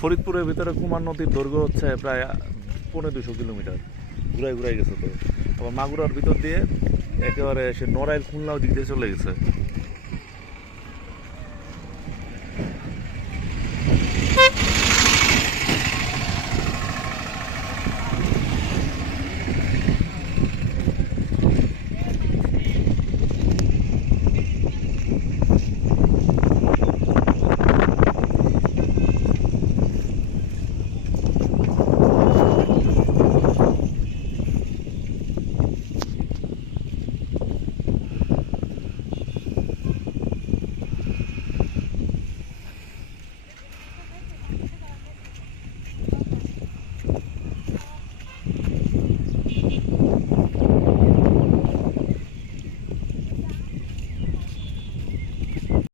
ফরিদপুরের ভিতরে কুমার নদীর দৈর্ঘ্য হচ্ছে প্রায় পনেরো দুশো কিলোমিটার। ঘুরাই ঘুরাই গেছে তো। আবার মাগুরার ভিতর দিয়ে একেবারে সে নড়াইল খুলনাও দিক দিয়ে চলে গেছে।